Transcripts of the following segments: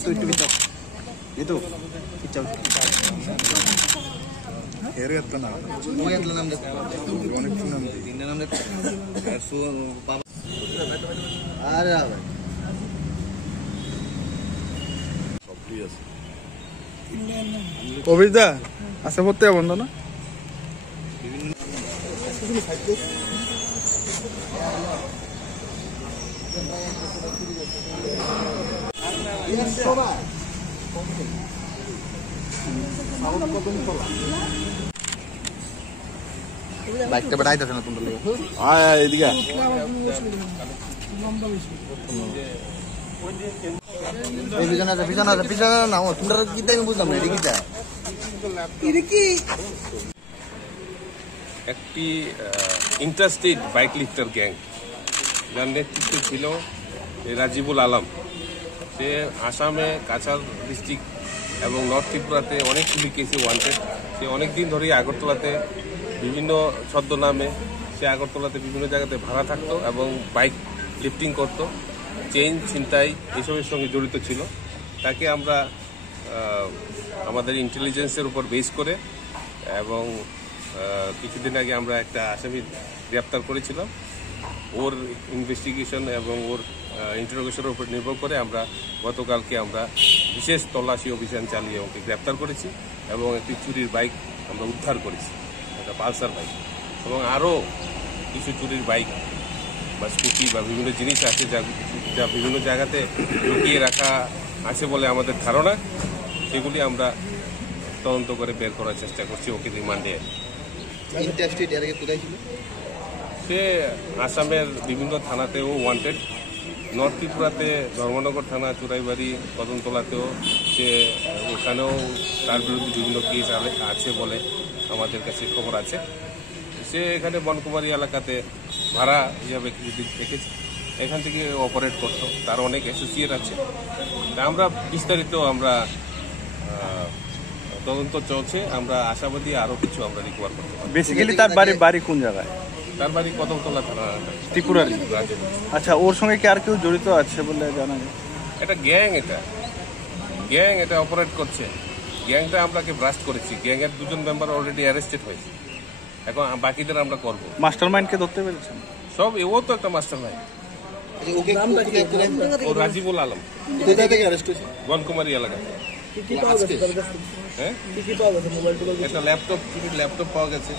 itu itu kicau hair ya tenang mau yang tenang deh wanita tenang deh ini tenang deh hair su ada apa obvious অভিদা আছে পড়তে বন্ধ না বাইকটা বেড়াইতেছে না তোমরা এদিকে পিছনে না তোমরা কি তাই বুঝলাম না এটা কি একটি ইন্টারস্টেট বাইক লিফটার গ্যাং যার নেতৃত্বে ছিল রাজিবুল আলম। সে আসামে কাছাড় ডিস্ট্রিক্ট এবং নর্থ ত্রিপুরাতে অনেকগুলি কেসে ওয়ান্টেড। সে অনেকদিন ধরেই আগরতলাতে বিভিন্ন ছদ্মনামে সে আগরতলাতে বিভিন্ন জায়গাতে ভাড়া থাকতো এবং বাইক লিফটিং করতো, চেইন ছিনতাই এসবের সঙ্গে জড়িত ছিল। তাকে আমরা আমাদের ইন্টেলিজেন্সের উপর বেস করে এবং কিছুদিন আগে আমরা একটা আসামি গ্রেপ্তার করেছিলাম। ওর ইনভেস্টিগেশন এবং ওর ইন্টারোগেশনের উপর নির্ভর করে আমরা গতকালকে আমরা বিশেষ তল্লাশি অভিযান চালিয়ে ওকে গ্রেপ্তার করেছি এবং একটি চুরির বাইক আমরা উদ্ধার করেছি, একটা পালসার বাইক, এবং আরও কিছু চুরির বাইক বা স্কুটি বা বিভিন্ন জিনিস আছে যা বিভিন্ন জায়গাতে লুকিয়ে রাখা আছে বলে আমাদের ধারণা। সেগুলি আমরা তদন্ত করে বের করার চেষ্টা করছি ওকে রিমান্ডে। সে আসামের বিভিন্ন থানাতেও ওয়ান্টেড, নর্থ ত্রিপুরাতে ধর্মনগর থানা, চুরাইবাড়ি, কদমতলাতেও সে ওখানেও তার বিরুদ্ধে বিভিন্ন কেস আছে বলে আমাদের কাছে খবর আছে। সে এখানে বনকুমারী এলাকাতে ভাড়া হিসাবে কিছুদিন দেখেছে, এখান থেকে অপারেট করতো, তার অনেক অ্যাসোসিয়েট আছে। তা আমরা বিস্তারিত আমরা তদন্ত চলছে, আমরা আশাবাদী আরও কিছু আমরা রিকভার করতে পারি। বেসিক্যালি তার বাড়ি কোন জায়গায়? তার বাড়ি কদমতলা থানা, ত্রিপুরার। আচ্ছা, ওর সঙ্গে কি আর কেউ জড়িত আছে বলে জানা যায়? এটা গ্যাং, এটা অপারেট করছে। গ্যাংটা আমরাকে ব্রাস্ট করেছি, গ্যাংয়ের 2জন মেম্বার অলরেডি অ্যারেস্টেড হয়েছে, এখন বাকিদের আমরা করবো। মাস্টার মাইন্ডকে ধরতে পেরেছেন সব? ও তো একটা মাস্টার মাইন্ড। ও রাজিবুল আলম, বনকুমারী এলাকা। হ্যাঁ, একটা ল্যাপটপ পাওয়া গেছে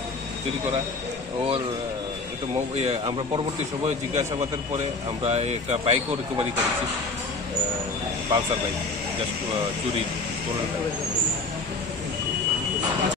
চুরি করা ওর। এটা আমরা পরবর্তী সময়ে জিজ্ঞাসাবাদের পরে আমরা একটা বাইকও রিকভারি করেছি, পালসার বাইক, জাস্ট চুরি করে।